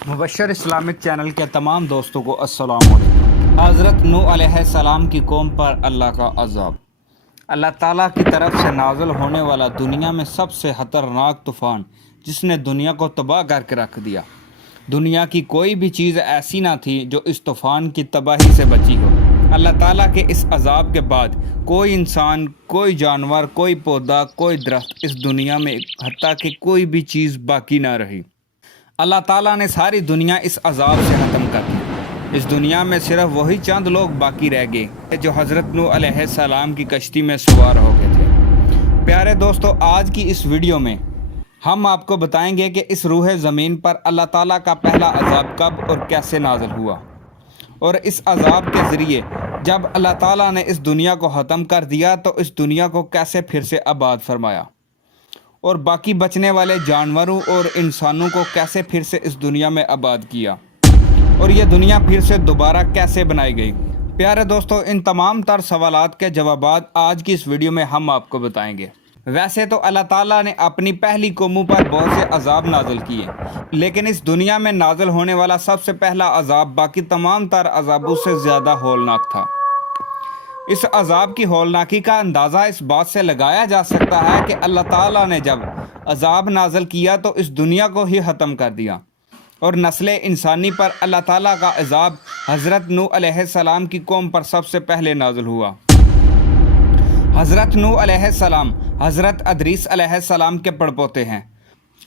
مبشر Islamic channel کے تمام دوستوں کو السلام علیکم۔ حضرت نوح علیہ السلام کی قوم پر اللہ کا عذاب۔ اللہ تعالیٰ کی طرف سے نازل ہونے والا دنیا میں سب سے خطرناک طوفان جس نے دنیا کو تباہ کر کے رکھ دیا۔ دنیا کی کوئی بھی چیز ایسی نہ تھی جو اس طوفان کی تباہی سے بچی ہو۔ اللہ تعالیٰ کے اس عذاب کے بعد کوئی انسان، کوئی جانور، کوئی پودا، کوئی درخت اس دنیا میں حتیٰ کہ کوئی بھی چیز باقی نہ رہی۔ اللہ تعالیٰ نے ساری دنیا اس عذاب سے ختم کر دی۔ اس دنیا میں صرف وہی چند لوگ باقی رہ گئے جو حضرت نوح علیہ السلام کی کشتی میں سوار ہو گئے تھے۔ پیارے دوستو، آج کی اس ویڈیو میں ہم آپ کو بتائیں گے کہ اس روح زمین پر اللہ تعالیٰ کا پہلا عذاب کب اور کیسے نازل ہوا، اور اس عذاب کے ذریعے جب اللہ تعالیٰ نے اس دنیا کو ختم کر دیا تو اس دنیا کو کیسے پھر سے آباد فرمایا، اور باقی بچنے والے جانوروں اور انسانوں کو کیسے پھر سے اس دنیا میں آباد کیا، اور یہ دنیا پھر سے دوبارہ کیسے بنائی گئی۔ پیارے دوستو، ان تمام تر سوالات کے جوابات آج کی اس ویڈیو میں ہم آپ کو بتائیں گے۔ ویسے تو اللہ تعالیٰ نے اپنی پہلی قوموں پر بہت سے عذاب نازل کیے، لیکن اس دنیا میں نازل ہونے والا سب سے پہلا عذاب باقی تمام تر عذابوں سے زیادہ ہولناک تھا۔ اس عذاب کی ہولناکی کا اندازہ اس بات سے لگایا جا سکتا ہے کہ اللہ تعالیٰ نے جب عذاب نازل کیا تو اس دنیا کو ہی ختم کر دیا، اور نسل انسانی پر اللہ تعالیٰ کا عذاب حضرت نوح علیہ السلام کی قوم پر سب سے پہلے نازل ہوا۔ حضرت نوح علیہ السلام حضرت ادریس علیہ السلام کے پڑپوتے ہیں،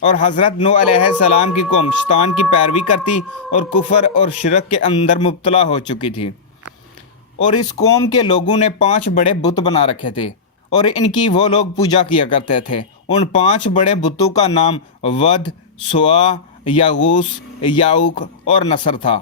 اور حضرت نوح علیہ السلام کی قوم شیطان کی پیروی کرتی اور کفر اور شرک کے اندر مبتلا ہو چکی تھی، اور اس قوم کے لوگوں نے 5 بڑے بت بنا رکھے تھے اور ان کی وہ لوگ پوجا کیا کرتے تھے۔ ان 5 بڑے بتوں کا نام ود، سوا، یغوث، یعوق اور نصر تھا۔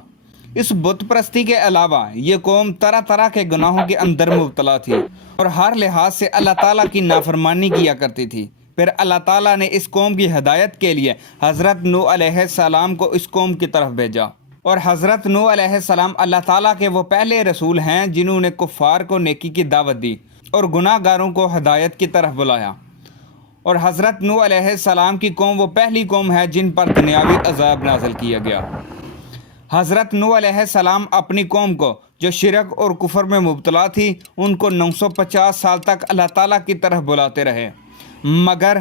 اس بت پرستی کے علاوہ یہ قوم طرح طرح کے گناہوں کے اندر مبتلا تھی اور ہر لحاظ سے اللہ تعالیٰ کی نافرمانی کیا کرتی تھی۔ پھر اللہ تعالیٰ نے اس قوم کی ہدایت کے لیے حضرت نوح علیہ السلام کو اس قوم کی طرف بھیجا، اور حضرت نوح علیہ السلام اللہ تعالیٰ کے وہ پہلے رسول ہیں جنہوں نے کفار کو نیکی کی دعوت دی اور گناہ گاروں کو ہدایت کی طرف بلایا۔ اور حضرت نوح علیہ السلام کی قوم وہ پہلی قوم ہے جن پر دنیاوی عذاب نازل کیا گیا۔ حضرت نوح علیہ السلام اپنی قوم کو جو شرک اور کفر میں مبتلا تھی ان کو 950 سال تک اللہ تعالیٰ کی طرف بلاتے رہے، مگر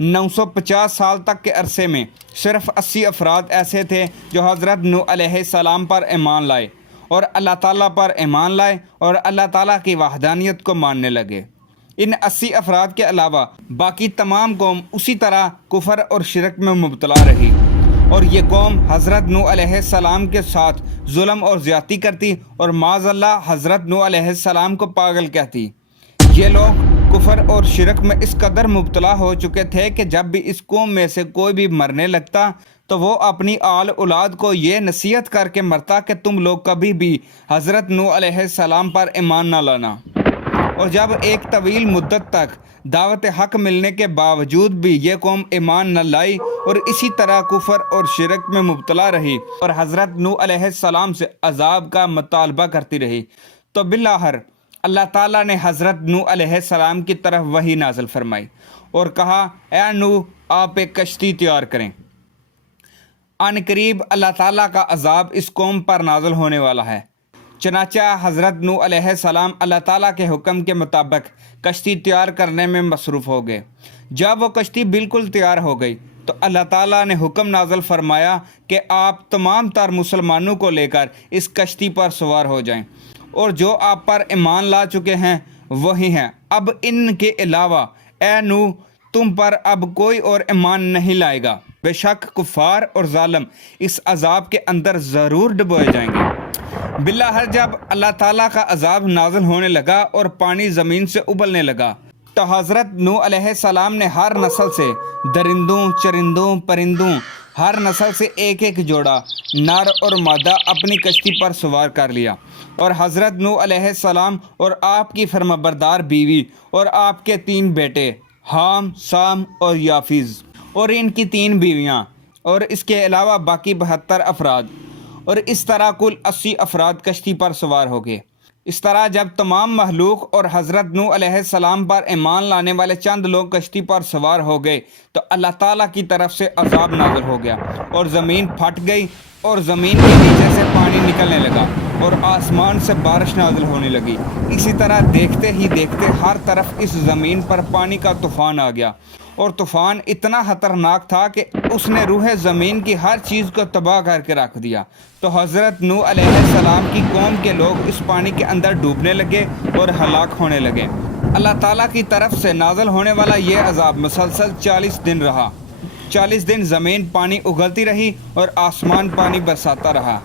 950 سال تک کے عرصے میں صرف 80 افراد ایسے تھے جو حضرت نوح علیہ السلام پر ایمان لائے اور اللہ تعالیٰ پر ایمان لائے اور اللہ تعالیٰ کی وحدانیت کو ماننے لگے۔ ان 80 افراد کے علاوہ باقی تمام قوم اسی طرح کفر اور شرک میں مبتلا رہی، اور یہ قوم حضرت نوح علیہ السلام کے ساتھ ظلم اور زیادتی کرتی اور معاذ اللہ حضرت نوح علیہ السلام کو پاگل کہتی۔ یہ لوگ کفر اور شرک میں اس قدر مبتلا ہو چکے تھے کہ جب بھی اس قوم میں سے کوئی بھی مرنے لگتا تو وہ اپنی آل اولاد کو یہ نصیحت کر کے مرتا کہ تم لوگ کبھی بھی حضرت نوح علیہ السلام پر ایمان نہ لانا۔ اور جب ایک طویل مدت تک دعوت حق ملنے کے باوجود بھی یہ قوم ایمان نہ لائی اور اسی طرح کفر اور شرک میں مبتلا رہی اور حضرت نوح علیہ السلام سے عذاب کا مطالبہ کرتی رہی، تو بالآخر اللہ تعالیٰ نے حضرت نوح علیہ السلام کی طرف وحی نازل فرمائی اور کہا، اے نوح، آپ ایک کشتی تیار کریں۔ ان قریب اللہ تعالیٰ کا عذاب اس قوم پر نازل ہونے والا ہے۔ چنانچہ حضرت نوح علیہ السلام اللہ تعالیٰ کے حکم کے مطابق کشتی تیار کرنے میں مصروف ہو گئے۔ جب وہ کشتی بالکل تیار ہو گئی تو اللہ تعالیٰ نے حکم نازل فرمایا کہ آپ تمام تر مسلمانوں کو لے کر اس کشتی پر سوار ہو جائیں، اور جو آپ پر ایمان لا چکے ہیں وہی ہیں۔ اب ان کے علاوہ اے نوح، تم پر اب کوئی اور ایمان نہیں لائے گا۔ بے شک کفار اور ظالم اس عذاب کے اندر ضرور ڈبوئے جائیں گے۔ بالآخر جب اللہ تعالیٰ کا عذاب نازل ہونے لگا اور پانی زمین سے ابلنے لگا تو حضرت نوح علیہ السلام نے ہر نسل سے درندوں، چرندوں، پرندوں، ہر نسل سے ایک ایک جوڑا نر اور مادہ اپنی کشتی پر سوار کر لیا، اور حضرت نوح علیہ السلام اور آپ کی فرمانبردار بیوی اور آپ کے 3 بیٹے حام، سام اور یافیز، اور ان کی 3 بیویاں، اور اس کے علاوہ باقی 72 افراد، اور اس طرح کل 80 افراد کشتی پر سوار ہو گئے۔ اس طرح جب تمام مخلوق اور حضرت نوح علیہ السلام پر ایمان لانے والے چند لوگ کشتی پر سوار ہو گئے تو اللہ تعالیٰ کی طرف سے عذاب نازل ہو گیا اور زمین پھٹ گئی اور زمین کے نیچے سے پانی نکلنے لگا اور آسمان سے بارش نازل ہونے لگی۔ اسی طرح دیکھتے ہی دیکھتے ہر طرف اس زمین پر پانی کا طوفان آ گیا اور طوفان اتنا خطرناک تھا کہ اس نے روح زمین کی ہر چیز کو تباہ کر کے رکھ دیا۔ تو حضرت نوح علیہ السلام کی قوم کے لوگ اس پانی کے اندر ڈوبنے لگے اور ہلاک ہونے لگے۔ اللہ تعالیٰ کی طرف سے نازل ہونے والا یہ عذاب مسلسل 40 دن رہا۔ 40 دن زمین پانی اگلتی رہی اور آسمان پانی برساتا رہا۔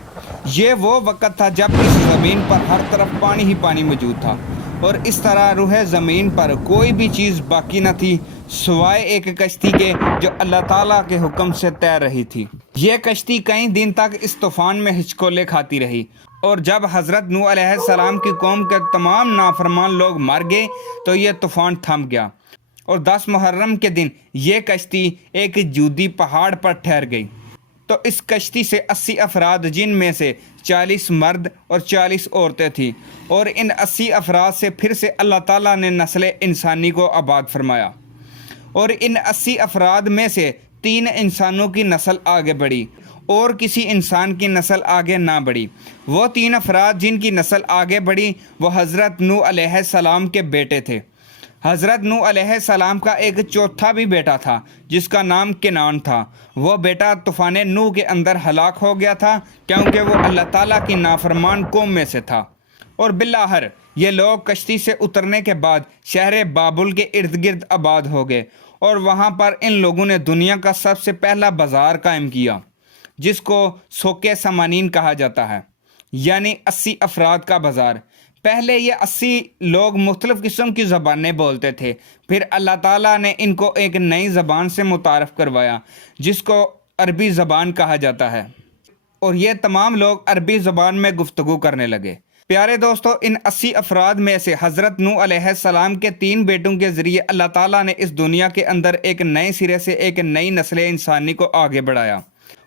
یہ وہ وقت تھا جب اس زمین پر ہر طرف پانی ہی پانی موجود تھا اور اس طرح روح زمین پر کوئی بھی چیز باقی نہ تھی سوائے ایک کشتی کے جو اللہ تعالیٰ کے حکم سے تیر رہی تھی۔ یہ کشتی کئی دن تک اس طوفان میں ہچکولے کھاتی رہی اور جب حضرت نوح علیہ السلام کی قوم کے تمام نافرمان لوگ مر گئے تو یہ طوفان تھم گیا اور 10 محرم کے دن یہ کشتی ایک جودی پہاڑ پر ٹھہر گئی۔ تو اس کشتی سے 80 افراد جن میں سے 40 مرد اور 40 عورتیں تھیں اور ان 80 افراد سے پھر سے اللہ تعالیٰ نے نسل انسانی کو آباد فرمایا اور ان 80 افراد میں سے 3 انسانوں کی نسل آگے بڑھی اور کسی انسان کی نسل آگے نہ بڑھی۔ وہ 3 افراد جن کی نسل آگے بڑھی وہ حضرت نوح علیہ السلام کے بیٹے تھے۔ حضرت نوح علیہ السلام کا ایک چوتھا بھی بیٹا تھا جس کا نام کنعان تھا۔ وہ بیٹا طوفان نوح کے اندر ہلاک ہو گیا تھا کیونکہ وہ اللہ تعالیٰ کی نافرمان قوم میں سے تھا۔ اور بالآخر یہ لوگ کشتی سے اترنے کے بعد شہر بابل کے ارد گرد آباد ہو گئے اور وہاں پر ان لوگوں نے دنیا کا سب سے پہلا بازار قائم کیا جس کو سوق سمانین کہا جاتا ہے، یعنی 80 افراد کا بازار۔ پہلے یہ 80 لوگ مختلف قسم کی زبانیں بولتے تھے، پھر اللہ تعالیٰ نے ان کو ایک نئی زبان سے متعارف کروایا جس کو عربی زبان کہا جاتا ہے اور یہ تمام لوگ عربی زبان میں گفتگو کرنے لگے۔ پیارے دوستو، ان 80 افراد میں سے حضرت نوح علیہ السلام کے 3 بیٹوں کے ذریعے اللہ تعالیٰ نے اس دنیا کے اندر ایک نئے سرے سے ایک نئی نسل انسانی کو آگے بڑھایا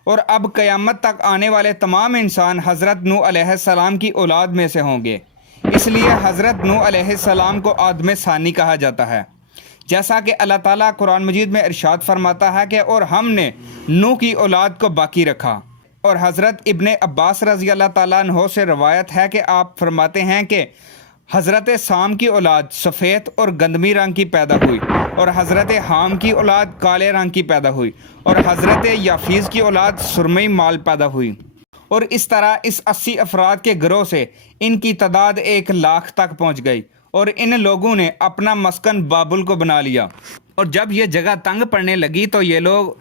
اور اب قیامت تک آنے والے تمام انسان حضرت نوح علیہ السلام کی اولاد میں سے ہوں گے۔ اس لیے حضرت نوح علیہ السلام کو آدم ثانی کہا جاتا ہے، جیسا کہ اللہ تعالیٰ قرآن مجید میں ارشاد فرماتا ہے کہ اور ہم نے نوح کی اولاد کو باقی رکھا۔ اور حضرت ابن عباس رضی اللہ تعالیٰ عنہ سے روایت ہے کہ آپ فرماتے ہیں کہ حضرت سام کی اولاد سفید اور گندمی رنگ کی پیدا ہوئی اور حضرت حام کی اولاد کالے رنگ کی پیدا ہوئی اور حضرت یافیز کی اولاد سرمئی مال پیدا ہوئی۔ اور اس طرح اس 80 افراد کے گروہ سے ان کی تعداد 1 لاکھ تک پہنچ گئی اور ان لوگوں نے اپنا مسکن بابل کو بنا لیا۔ اور جب یہ جگہ تنگ پڑنے لگی تو یہ لوگ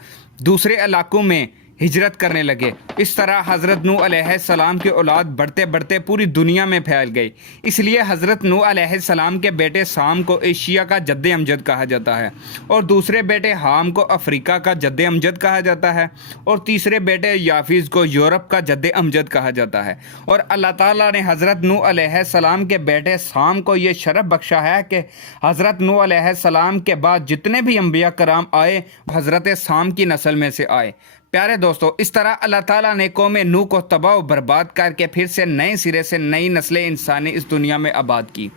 دوسرے علاقوں میں ہجرت کرنے لگے۔ اس طرح حضرت نوح علیہ السلام کی اولاد بڑھتے بڑھتے پوری دنیا میں پھیل گئی۔ اس لیے حضرت نوح علیہ السلام کے بیٹے سام کو ایشیا کا جد امجد کہا جاتا ہے اور دوسرے بیٹے حام کو افریقہ کا جد امجد کہا جاتا ہے اور تیسرے بیٹے یافیز کو یورپ کا جد امجد کہا جاتا ہے۔ اور اللہ تعالیٰ نے حضرت نوح علیہ السلام کے بیٹے سام کو یہ شرف بخشا ہے کہ حضرت نوح علیہ السلام کے بعد جتنے بھی انبیاء کرام آئے حضرت سام کی نسل میں سے آئے۔ پیارے دوستو، اس طرح اللہ تعالیٰ نے قوم نوح کو تباہ و برباد کر کے پھر سے نئے سرے سے نئی نسل انسانی اس دنیا میں آباد کی۔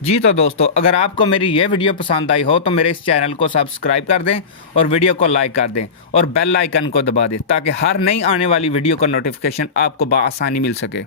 جی تو دوستو، اگر آپ کو میری یہ ویڈیو پسند آئی ہو تو میرے اس چینل کو سبسکرائب کر دیں اور ویڈیو کو لائک کر دیں اور بیل آئیکن کو دبا دیں تاکہ ہر نئی آنے والی ویڈیو کا نوٹیفیکیشن آپ کو بآسانی مل سکے۔